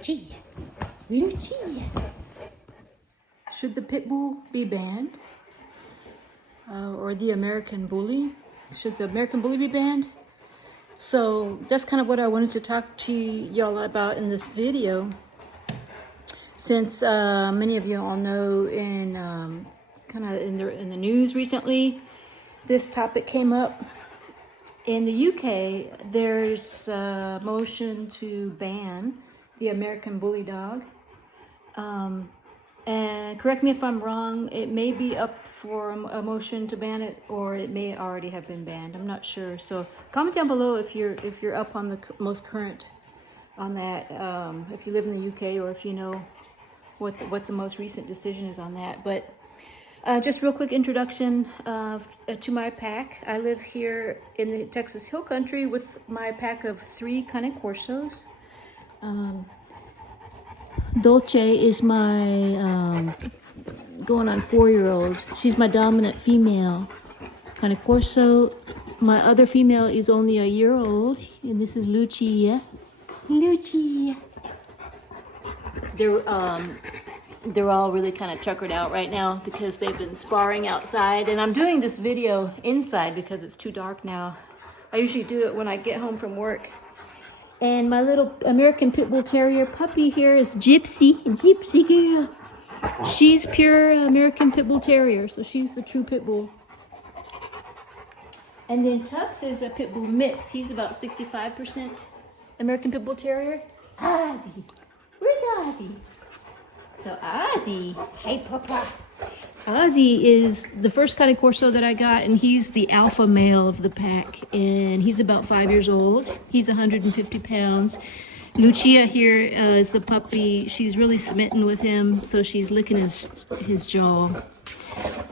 Lucia. Lucia. Should the pit bull be banned? Or the American bully? Should the American bully be banned? So that's kind of what I wanted to talk to y'all about in this video. Since many of you all know in kind of in the news recently, this topic came up. In the UK, there's a motion to ban the American bully dog. And correct me if I'm wrong, it may be up for a motion to ban it, or it may already have been banned. I'm not sure. So comment down below if you're up on the most current on that. If you live in the UK, or if you know what the most recent decision is on that. But just real quick introduction to my pack. I live here in the Texas Hill Country with my pack of 3 Cane Corsos. Dolce is my going on 4-year-old. She's my dominant female Cane Corso. My other female is only a year old, and this is Lucia. Lucia. They're all really kind of tuckered out right now because they've been sparring outside, and I'm doing this video inside because it's too dark now. I usually do it when I get home from work. And my little American Pitbull Terrier puppy here is Gypsy. Gypsy girl. She's pure American Pitbull Terrier, so she's the true Pitbull. And then Tux is a Pitbull mix. He's about 65% American Pitbull Terrier. Ozzy. Where's Ozzy? So Ozzy. Hey, Papa. Ozzy is the first Cane Corso that I got, and he's the alpha male of the pack, and he's about 5 years old. He's 150 pounds. Lucia here is the puppy. She's really smitten with him, so she's licking his jaw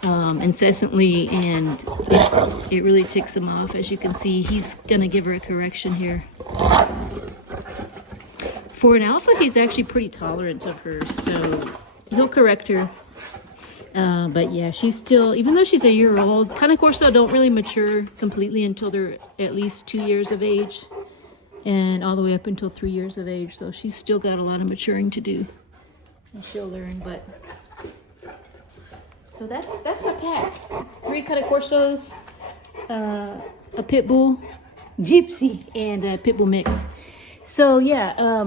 incessantly, and it really ticks him off. As you can see, he's gonna give her a correction here. For an alpha, he's actually pretty tolerant of her, so he'll correct her. But yeah, she's still, even though she's a year old, Cane Corso don't really mature completely until they're at least 2 years of age, and all the way up until 3 years of age. So she's still got a lot of maturing to do, and she'll learn. But so that's my pack: 3 Cane Corsos, a pit bull, Gypsy, and a pit bull mix. So yeah,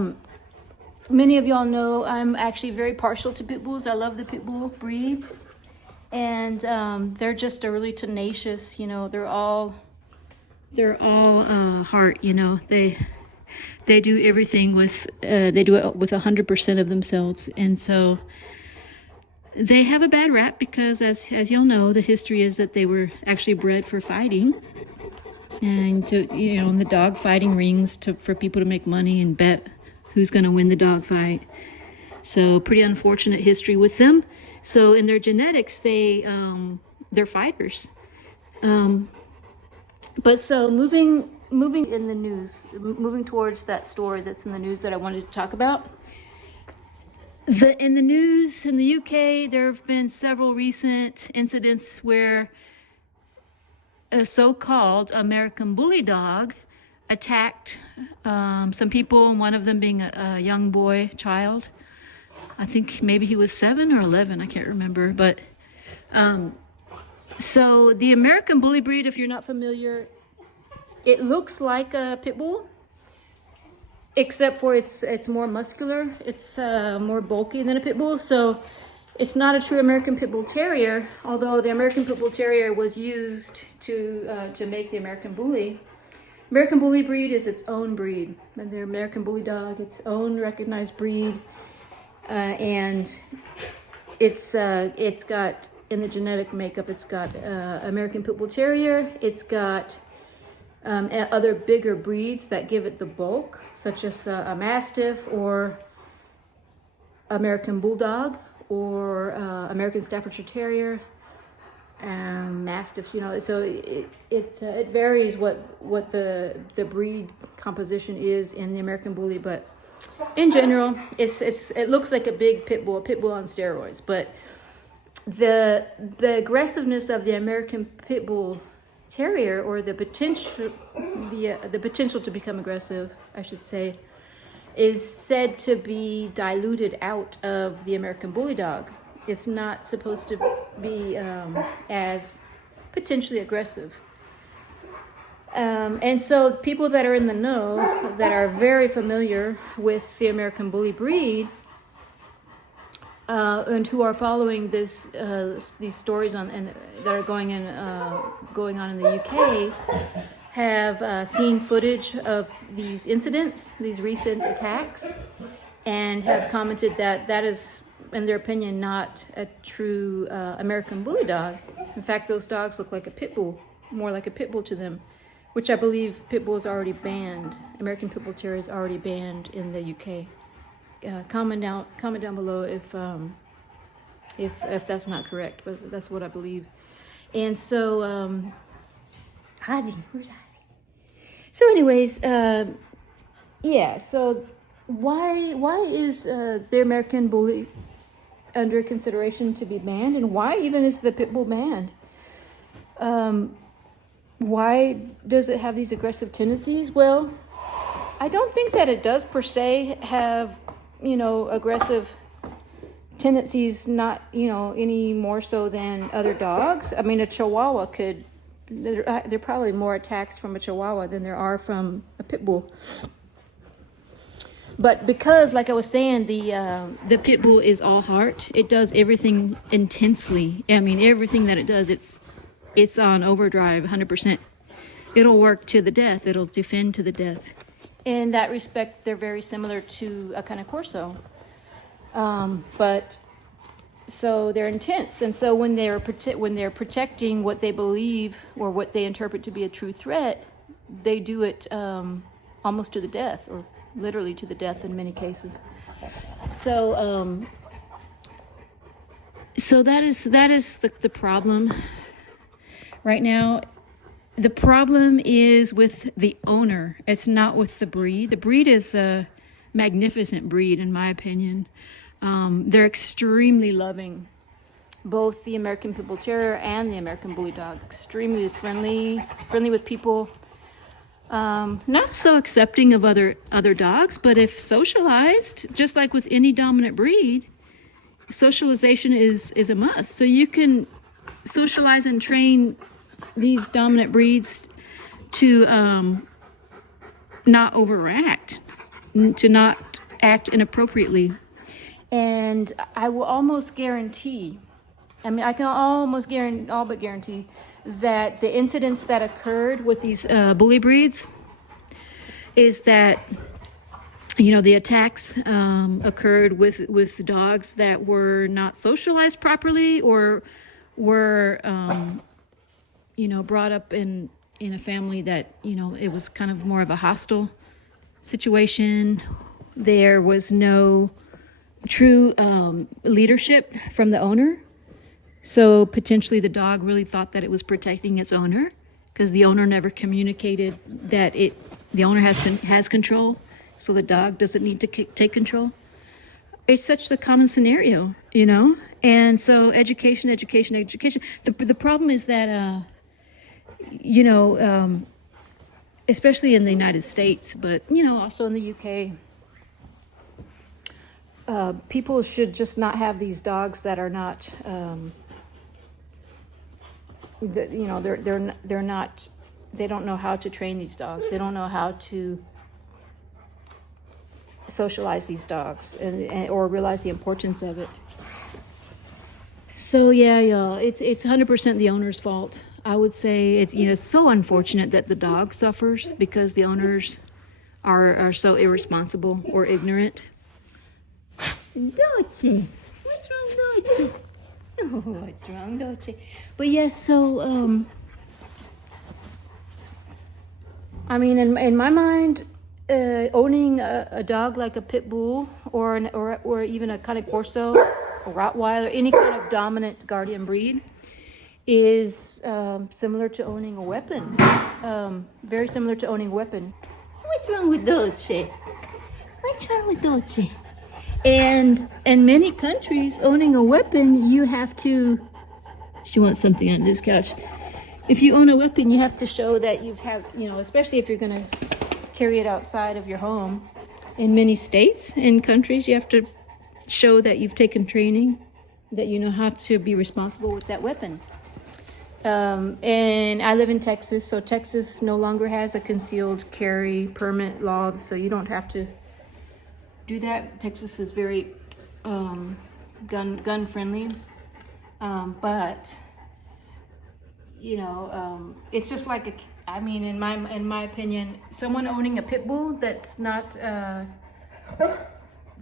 many of y'all know I'm actually very partial to pit bulls. I love the pit bull breed, and they're just a really tenacious. You know, they're all heart. You know, they do everything with they do it with 100% of themselves, and so they have a bad rap because, as y'all know, the history is that they were actually bred for fighting, and to, you know, in the dog fighting rings for people to make money and bet who's going to win the dog fight. So pretty unfortunate history with them. So in their genetics, they're fighters. But so moving in the news, moving towards that story that's in the news that I wanted to talk about. In the news in the UK, there have been several recent incidents where a so-called American bully dog attacked some people, and one of them being a young boy, child. I think maybe he was 7 or 11, I can't remember. But so the American bully breed, if you're not familiar, it looks like a pit bull, except for it's more muscular. It's more bulky than a pit bull. So it's not a true American Pitbull Terrier, although the American Pitbull Terrier was used to make the American Bully. American Bully breed is its own breed, and the American Bully dog, its own recognized breed, and it's got, in the genetic makeup, it's got American Pitbull Terrier. It's got other bigger breeds that give it the bulk, such as a Mastiff or American Bulldog, or American Staffordshire Terrier, and Mastiffs. You know, so it varies what the breed composition is in the American Bully, but in general, it looks like a big pit bull on steroids. But the aggressiveness of the American Pitbull Terrier, or the potential to become aggressive, I should say, is said to be diluted out of the American Bully Dog. It's not supposed to be as potentially aggressive. And so people that are in the know, that are very familiar with the American Bully breed, and who are following these stories that are going on in the UK, have seen footage of these incidents, these recent attacks, and have commented that that is, in their opinion, not a true American Bully dog. In fact, those dogs look like a pit bull, more like a pit bull to them, which I believe pit bull is already banned. American Pitbull Terrier is already banned in the UK. Comment down below if that's not correct, but that's what I believe. And so, Ozzy, where's Ozzy? So, anyways, yeah. So, why is the American Bully under consideration to be banned, and why even is the pit bull banned? Why does it have these aggressive tendencies? Well, I don't think that it does per se have, aggressive tendencies, not, any more so than other dogs. I mean, a Chihuahua there are probably more attacks from a Chihuahua than there are from a pit bull. But because, like I was saying, the pit bull is all heart. It does everything intensely. I mean, everything that it does, it's on overdrive, 100%. It'll work to the death. It'll defend to the death. In that respect, they're very similar to a Cane Corso. But so they're intense, and so when they're protecting what they believe or what they interpret to be a true threat, they do it almost to the death, or literally to the death in many cases. So so that is the problem right now. The problem is with the owner. It's not with the breed. The breed is a magnificent breed, in my opinion. They're extremely loving. Both the American Pitbull Terrier and the American Bully Dog. Extremely friendly with people. Not so accepting of other dogs, but if socialized, just like with any dominant breed, socialization is a must. So you can socialize and train these dominant breeds to not overact, to not act inappropriately. And I will almost guarantee, I can almost guarantee that the incidents that occurred with these bully breeds is that, the attacks occurred with dogs that were not socialized properly, or were, brought up in a family that, it was kind of more of a hostile situation. There was no true leadership from the owner. So potentially the dog really thought that it was protecting its owner, because the owner never communicated that the owner has control, so the dog doesn't need to take control. It's such a common scenario, And so education. The problem is that, especially in the United States, but, also in the UK, people should just not have these dogs that are not, they're not, they don't know how to train these dogs. They don't know how to socialize these dogs or realize the importance of it. So yeah, y'all, it's 100% the owner's fault. I would say it's so unfortunate that the dog suffers because the owners are so irresponsible or ignorant. Dolce, what's wrong, Dolce? Oh, what's wrong, Dolce? But yes, so in my mind, owning a dog like a pit bull or even a Cane Corso, a Rottweiler, any kind of dominant guardian breed, is similar to owning a weapon. Very similar to owning a weapon. What's wrong with Dolce? What's wrong with Dolce? And in many countries, owning a weapon, you have to... She wants something on this couch. If you own a weapon, you have to show that especially if you're going to carry it outside of your home, In many states and countries, you have to show that you've taken training, that you know how to be responsible with that weapon. And I live in Texas, so Texas no longer has a concealed carry permit law, so you don't have to do that. Texas is very gun friendly, but you know, it's just like I mean, in my opinion, someone owning a pit bull that's not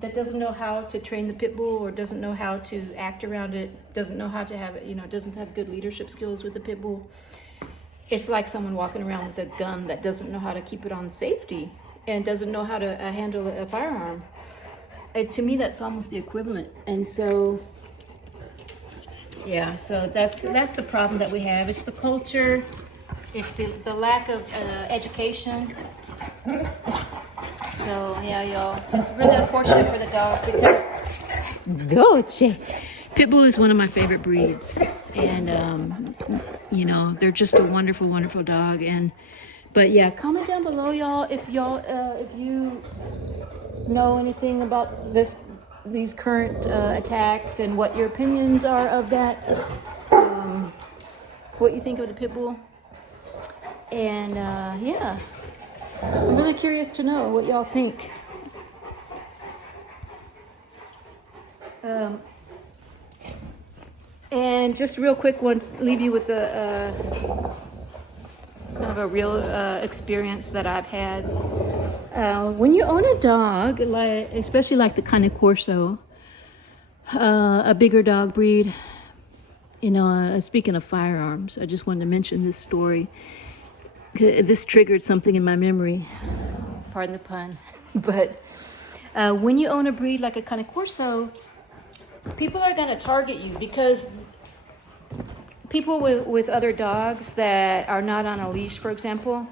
that doesn't know how to train the pit bull, or doesn't know how to act around it, doesn't know how to have it, you know, doesn't have good leadership skills with the pit bull. It's like someone walking around with a gun that doesn't know how to keep it on safety and doesn't know how to handle a firearm. To me, that's almost the equivalent. And so, yeah, so that's the problem that we have. It's the culture. It's the lack of education. So yeah, y'all, it's really unfortunate for the dog because Pitbull is one of my favorite breeds, and you know, they're just a wonderful, wonderful dog. But yeah, comment down below, y'all, if you know anything about these current attacks and what your opinions are of that, what you think of the Pitbull, and yeah. I'm really curious to know what y'all think. And just real quick, leave you with a kind of a real experience that I've had. When you own a dog, especially like the Cane Corso, a bigger dog breed, you know, speaking of firearms, I just wanted to mention this story. This triggered something in my memory, pardon the pun, but when you own a breed like a Cane Corso, people are going to target you because people with other dogs that are not on a leash, for example,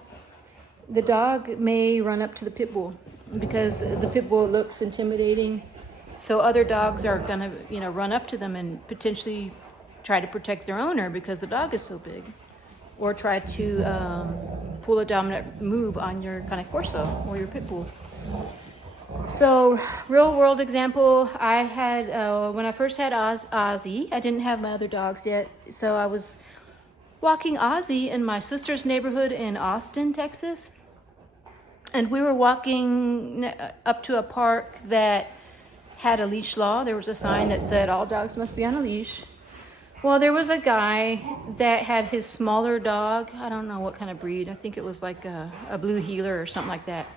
the dog may run up to the pit bull because the pit bull looks intimidating, so other dogs are going to, you know, run up to them and potentially try to protect their owner because the dog is so big, or try to pull a dominant move on your Cane Corso or your pit bull. So, real world example, I had, when I first had Ozzy, I didn't have my other dogs yet, so I was walking Ozzy in my sister's neighborhood in Austin, Texas, and we were walking up to a park that had a leash law. There was a sign that said all dogs must be on a leash. Well, there was a guy that had his smaller dog. I don't know what kind of breed. I think it was like a blue heeler or something like that.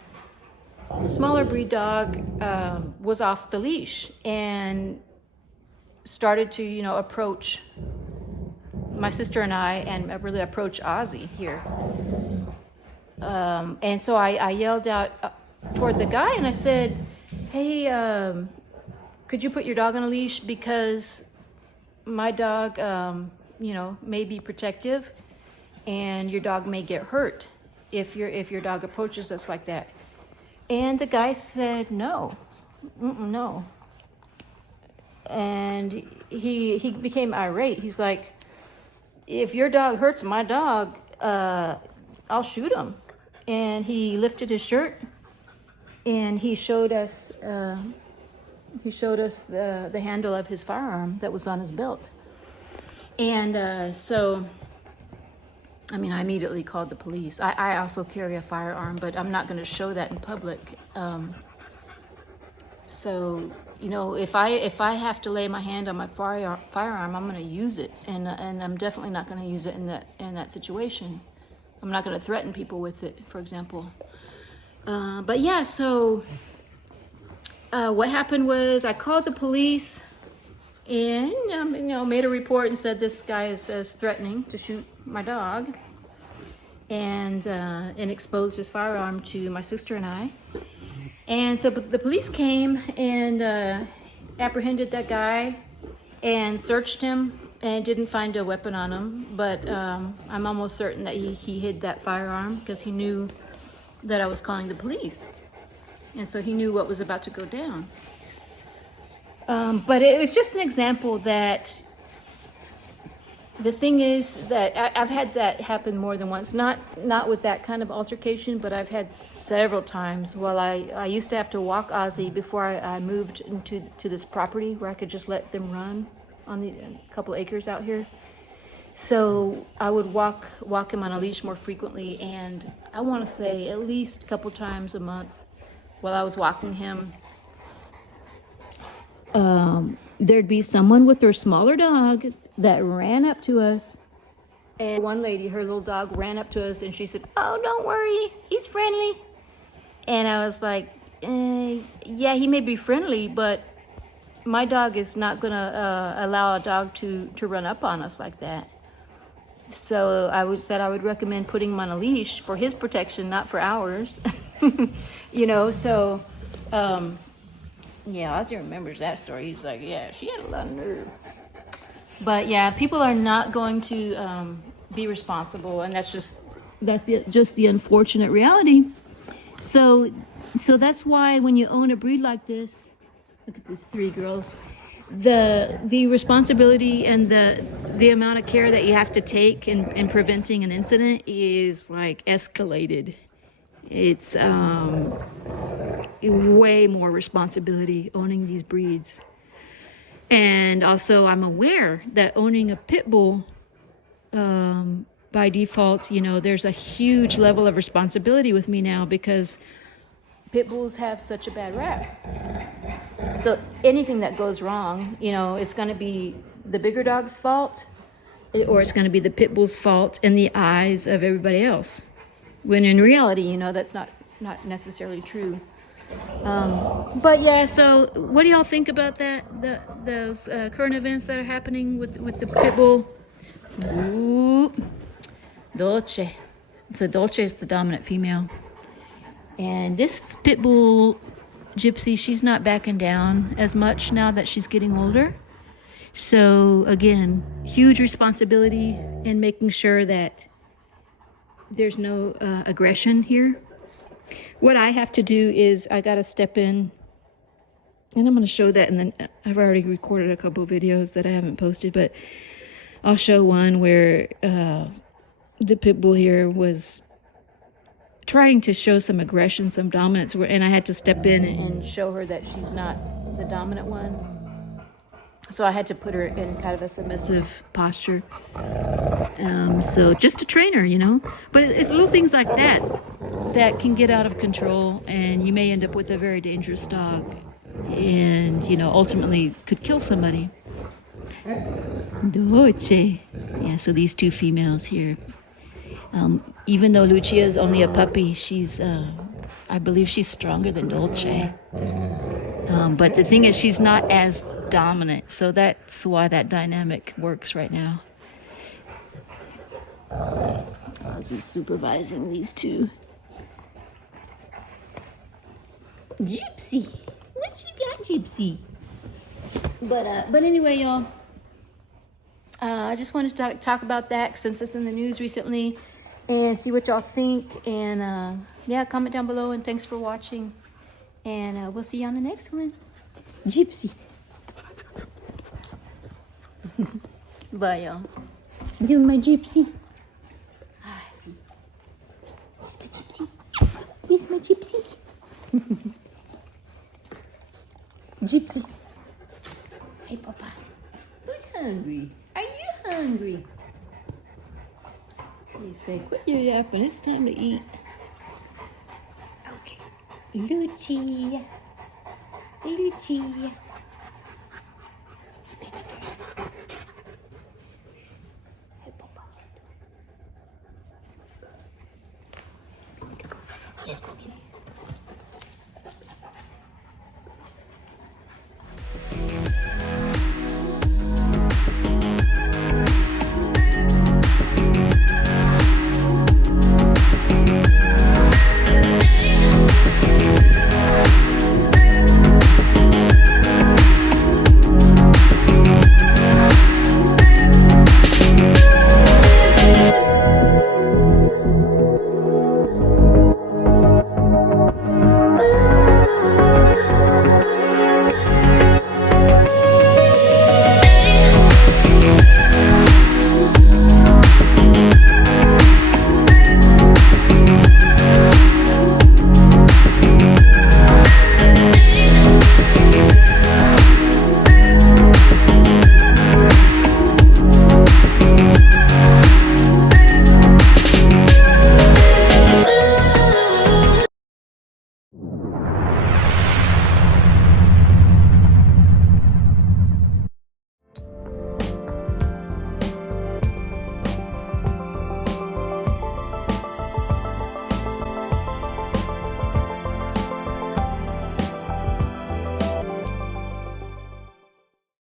A smaller breed dog was off the leash and started to, you know, approach my sister and I, and really approach Ozzy here. And so I yelled out toward the guy and I said, "Hey, could you put your dog on a leash, because my dog, you know, may be protective, and your dog may get hurt if your dog approaches us like that." And the guy said, "No, no." And he became irate. He's like, "If your dog hurts my dog, I'll shoot him." And he lifted his shirt and he showed us. He showed us the handle of his firearm that was on his belt. And so, I mean, I immediately called the police. I also carry a firearm, but I'm not going to show that in public. So, you know, if I have to lay my hand on my firearm, I'm going to use it, and I'm definitely not going to use it in that situation. I'm not going to threaten people with it, for example. But yeah, so. What happened was I called the police and, you know, made a report and said this guy is threatening to shoot my dog, and exposed his firearm to my sister and I. And so the police came and apprehended that guy and searched him and didn't find a weapon on him. But I'm almost certain that he hid that firearm because he knew that I was calling the police. And so he knew what was about to go down. But it was just an example that The thing is that I've had that happen more than once. Not with that kind of altercation, but I've had several times. Well, I used to have to walk Ozzy before I moved into this property where I could just let them run on the couple acres out here. So I would walk him on a leash more frequently, and I want to say at least a couple times a month while I was walking him, there'd be someone with their smaller dog that ran up to us, and one lady, her little dog, ran up to us and she said, "Oh, don't worry, he's friendly." And I was like, yeah, he may be friendly, but my dog is not gonna allow a dog to run up on us like that. So I would recommend putting him on a leash for his protection, not for ours. You know, so yeah, Ozzy remembers that story. He's like, yeah, she had a lot of nerve. But yeah, people are not going to be responsible, and that's just the unfortunate reality. So that's why when you own a breed like this, look at these three girls, the responsibility and the amount of care that you have to take in preventing an incident is like escalated. It's way more responsibility owning these breeds. And also I'm aware that owning a pit bull, by default, you know, there's a huge level of responsibility with me now because pit bulls have such a bad rap. So anything that goes wrong, you know, it's going to be the bigger dog's fault, or it's going to be the pit bull's fault in the eyes of everybody else. When in reality, you know, that's not necessarily true. But yeah, so what do y'all think about that? Those current events that are happening with the pit bull? Ooh, Dolce. So Dolce is the dominant female, and this pit bull Gypsy, she's not backing down as much now that she's getting older. So again, huge responsibility in making sure that there's no aggression here. What I have to do is I got to step in, and I'm going to show that, and then I've already recorded a couple of videos that I haven't posted, but I'll show one where the pit bull here was trying to show some aggression, some dominance, and I had to step in and show her that she's not the dominant one. So I had to put her in kind of a submissive posture. So just to train her, you know. But it's little things like that that can get out of control, and you may end up with a very dangerous dog, and, you know, ultimately could kill somebody. Dolce. Yeah, so these two females here. Even though Lucia is only a puppy, she's, I believe she's stronger than Dolce. But the thing is, she's not as dominant, so that's why that dynamic works right now. Ozzy's supervising these two. Gypsy, what you got, Gypsy? But anyway, y'all, I just wanted to talk about that since it's in the news recently, and see what y'all think. And yeah, comment down below, and thanks for watching. And we'll see you on the next one. Gypsy. Bye, y'all. Doing my Gypsy. Ah, see. Here's my Gypsy. Here's my Gypsy. Gypsy. Hey, Papa. Who's hungry? Are you hungry? You say, quit your yapping. It's time to eat. Okay. Lucia. Lucia. Hey, Papa. Let's go get it.